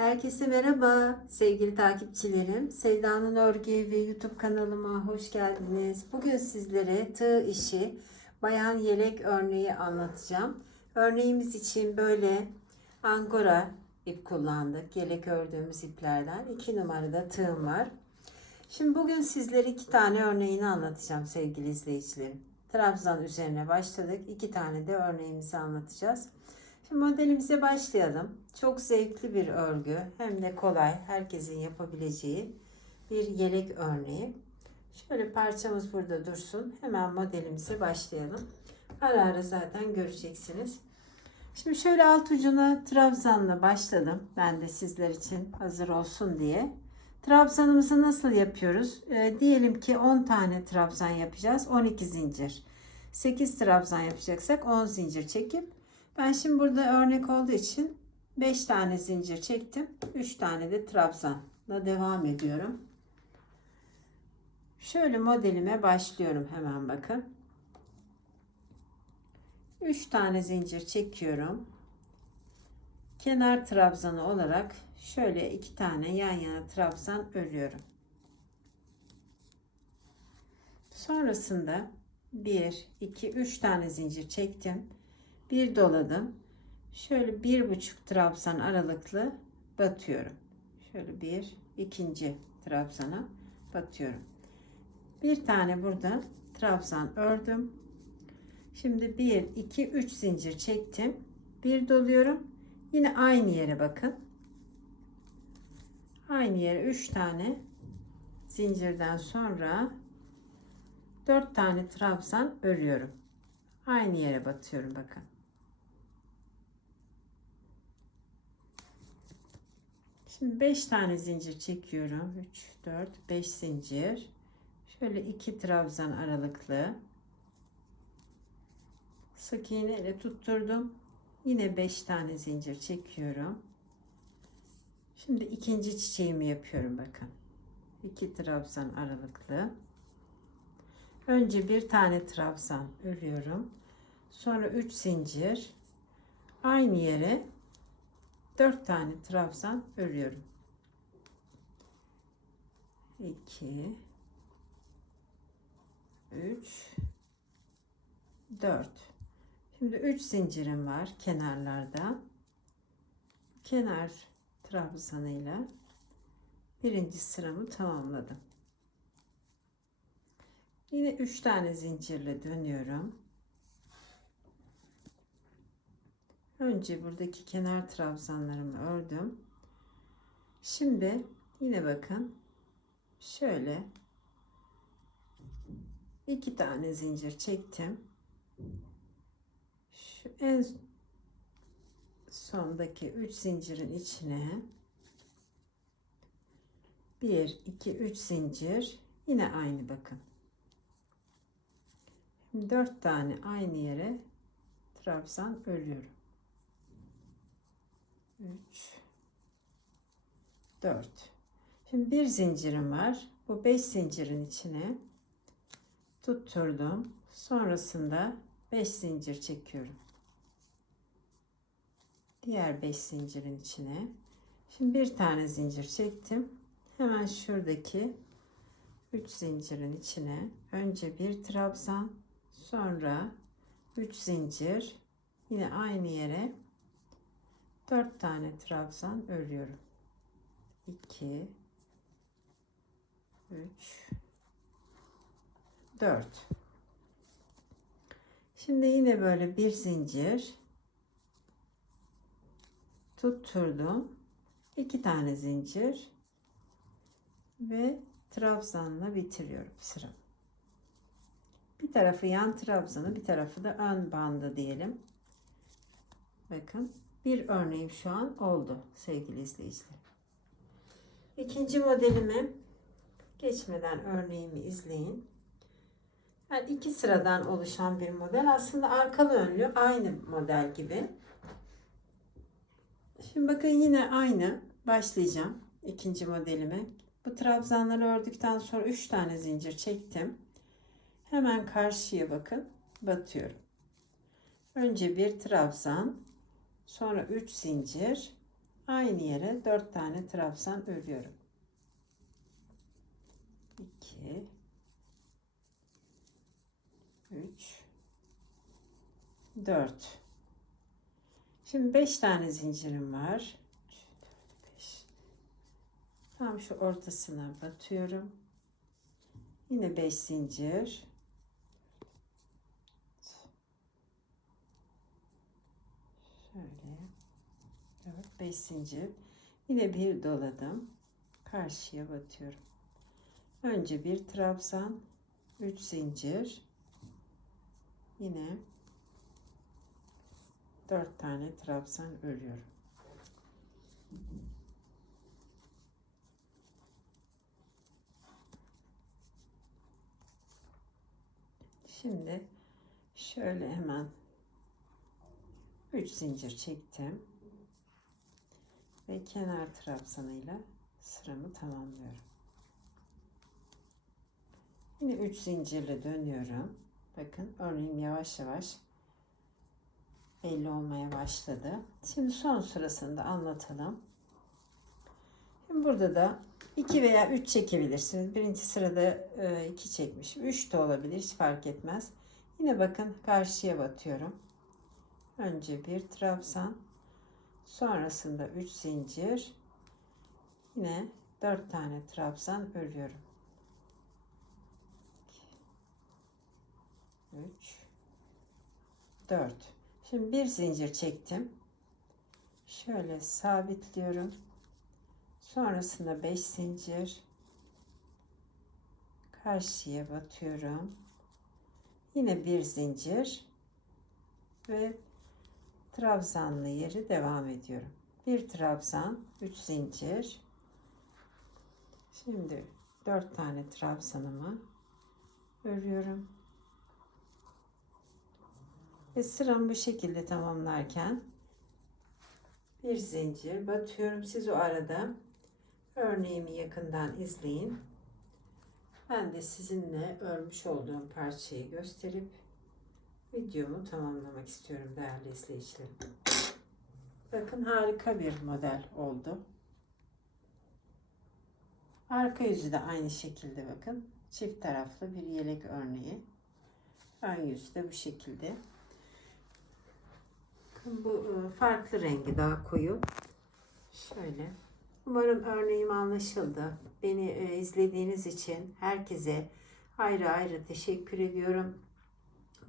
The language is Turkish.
Herkese merhaba sevgili takipçilerim. Sevda'nın Örgü ve YouTube kanalıma hoş geldiniz. Bugün sizlere tığ işi bayan yelek örneği anlatacağım. Örneğimiz için böyle angora ip kullandık. Yelek ördüğümüz iplerden. 2 numarada tığım var. Şimdi bugün sizlere iki tane örneğini anlatacağım sevgili izleyicilerim. Trabzan üzerine başladık. İki tane de örneğimizi anlatacağız. Şimdi modelimize başlayalım. Çok zevkli bir örgü. Hem de kolay. Herkesin yapabileceği bir yelek örneği. Şöyle parçamız burada dursun. Hemen modelimize başlayalım. Ara ara zaten göreceksiniz. Şimdi şöyle alt ucuna trabzanla başladım. Ben de sizler için hazır olsun diye. Trabzanımızı nasıl yapıyoruz? E, diyelim ki 10 tane trabzan yapacağız. 12 zincir. 8 trabzan yapacaksak 10 zincir çekip ben şimdi burada örnek olduğu için 5 tane zincir çektim. 3 tane de trabzanla devam ediyorum. Şöyle modelime başlıyorum hemen bakın. 3 tane zincir çekiyorum. Kenar trabzanı olarak şöyle iki tane yan yana trabzan örüyorum. Sonrasında 1, 2, 3 tane zincir çektim. Bir doladım. Şöyle bir buçuk trabzan aralıklı batıyorum. Şöyle bir, ikinci trabzana batıyorum. Bir tane burada trabzan ördüm. Şimdi 1, 2, 3 zincir çektim. Bir doluyorum. Yine aynı yere bakın. Aynı yere 3 tane zincirden sonra 4 tane trabzan örüyorum. Aynı yere batıyorum bakın. Şimdi 5 tane zincir çekiyorum. 3, 4, 5 zincir. Şöyle 2 trabzan aralıklı. Sık iğne ile tutturdum. Yine 5 tane zincir çekiyorum. Şimdi ikinci çiçeğimi yapıyorum bakın. 2 trabzan aralıklı. Önce bir tane trabzan örüyorum. Sonra 3 zincir. Aynı yere 4 tane trabzan örüyorum. 2 3 4 Şimdi 3 zincirim var kenarlarda. Kenar trabzanıyla birinci sıramı tamamladım. Yine 3 tane zincirle dönüyorum. Önce buradaki kenar trabzanlarımı ördüm. Şimdi yine bakın şöyle iki tane zincir çektim. Şu en sondaki 3 zincirin içine 1 2 3 zincir yine aynı bakın. 4 tane aynı yere trabzan örüyorum. 3 4 Şimdi bir zincirim var. Bu 5 zincirin içine tutturdum. Sonrasında 5 zincir çekiyorum. Diğer 5 zincirin içine. Şimdi bir tane zincir çektim. Hemen şuradaki 3 zincirin içine önce bir trabzan, sonra 3 zincir, yine aynı yere 4 tane trabzan örüyorum. 2 3 4 Şimdi yine böyle bir zincir tutturdum. 2 tane zincir ve trabzanla bitiriyorum sıramı. Bir tarafı yan trabzanı, bir tarafı da ön bandı diyelim. Bakın bir örneğim şu an oldu sevgili izleyiciler. İkinci modelimi geçmeden örneğimi izleyin. Yani iki sıradan oluşan bir model. Aslında arkalı önlü aynı model gibi. Şimdi bakın yine aynı başlayacağım ikinci modelime. Bu trabzanları ördükten sonra 3 tane zincir çektim. Hemen karşıya bakın batıyorum. Önce bir trabzan, sonra 3 zincir, aynı yere 4 tane trabzan örüyorum. 2 3 4 Şimdi 5 tane zincirim var. 3, 4, 5. Tam şu ortasına batıyorum. Yine 5 zincir. Şöyle. 4 5 zincir. Yine bir doladım. Karşıya batıyorum. Önce bir trabzan, 3 zincir. Yine 4 tane trabzan örüyorum. Şimdi şöyle hemen 3 zincir çektim ve kenar trabzanıyla sıramı tamamlıyorum. Yine 3 zincirle dönüyorum. Bakın örneğim yavaş yavaş belli olmaya başladı. Şimdi son sırasında anlatalım. Şimdi burada da 2 veya 3 çekebilirsiniz. Birinci sırada 2 çekmiş. 3 de olabilir. Hiç fark etmez. Yine bakın karşıya batıyorum. Önce bir trabzan. Sonrasında 3 zincir. Yine 4 tane trabzan örüyorum. 3 4 Şimdi bir zincir çektim. Şöyle sabitliyorum. Sonrasında 5 zincir. Karşıya batıyorum. Yine bir zincir ve trabzanlı yeri devam ediyorum. Bir trabzan, 3 zincir. Şimdi 4 tane trabzanımı örüyorum. Ve sıramı bu şekilde tamamlarken bir zincir batıyorum. Siz o arada örneğimi yakından izleyin. Ben de sizinle örmüş olduğum parçayı gösterip videomu tamamlamak istiyorum değerli izleyicilerim. Bakın harika bir model oldu. Arka yüzü de aynı şekilde bakın. Çift taraflı bir yelek örneği. Ön yüzü de bu şekilde. Bu e, farklı rengi daha koyu. Şöyle. Umarım örneğim anlaşıldı. Beni e, izlediğiniz için herkese ayrı ayrı teşekkür ediyorum.